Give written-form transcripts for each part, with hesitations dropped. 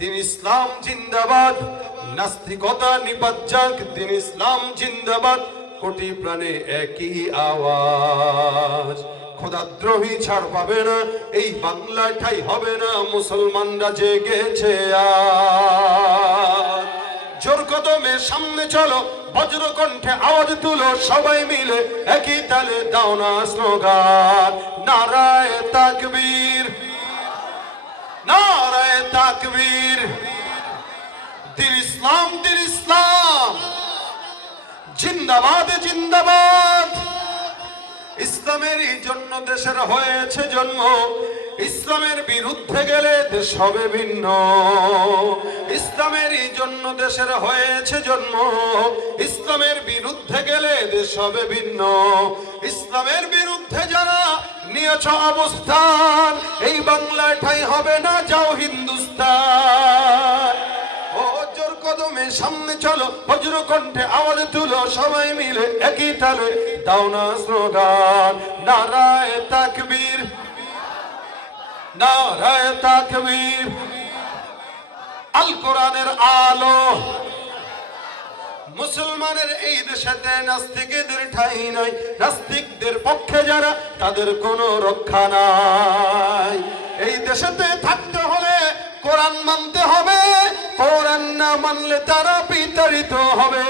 দিন ইসলাম জিন্দাবাদ, নাস্তিকতা নিপাত যাক, দিন ইসলাম জিন্দাবাদ, কোটি প্রাণে একই আওয়াজ। খোদাদ্রোহী ছাড় পাবে না, এই বাংলায় ঠাই হবে না, মুসলমানরা জেগেছে আজ। জোর কদমে সামনে চলো, বজ্র কণ্ঠে আওয়াজ তুলো, সবাই মিলে একই তালে দাও না স্লোগান, নারায়ে তাকবীর, নারায়ে তাকবীর। দিন ইসলাম, দিন ইসলাম জিন্দাবাদ, জিন্দাবাদ। ইসলামেরই জন্য দেশের হয়েছে জন্ম, ইসলামের বিরুদ্ধে গেলে দেশ হবে ভিন্ন। ইসলামেরই জন্য দেশের হয়েছে জন্ম, ইসলামের বিরুদ্ধে গেলে দেশ হবে ভিন্ন। ইসলামের বিরুদ্ধে যারা নিয়েছ অবস্থান, এই বাংলায় ঠাঁই হবে না, যাও হিন্দুস্তান। ও জোর কদমে সামনে চলো, বজ্র কণ্ঠে আওয়াজ তুলো, সবাই মিলে একই তালে দাও না স্লোগান, নারায়ে তাকবীর, নারায়ে তাকবীর। আল কোরআনের আলো, মুসলমানের এই দেশেতে নাস্তিকদের ঠাঁই নাই, নাস্তিকদের পক্ষে যারা তাদের কোনো রক্ষা নাই। এই দেশেতে থাকতে হলে কোরআন মানতে হবে, কোরআন না মানলে তারা বিতাড়িত হবে।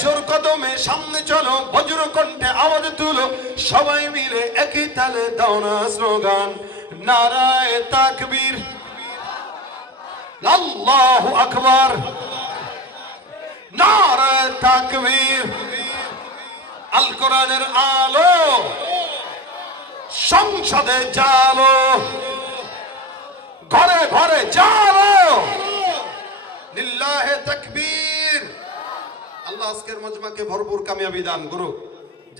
জোর কদমে সামনে চলো, বজ্র কণ্ঠে আওয়াজ তুলো, সবাই মিলে একই তালে দাও না স্লোগান, নারায়ে তাকবীর, আল্লাহু আকবার, নারায়ে তাকবীর। আল কোরআনের আলো, সংসদে জালো, ঘরে ঘরে জালো, লিল্লাহে তাকবীর। আল্লাহ আজকের মজমাকে ভরপুর কামিয়াবি দান করুক।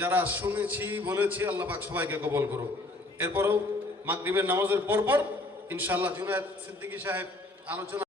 যারা শুনেছি বলেছি, আল্লাহ পাক সবাইকে কবুল করুক। এরপরও মাগরিবের নামাজের পরপর ইনশাআল্লাহ জুনায়েদ সিদ্দিকী সাহেব আলোচনা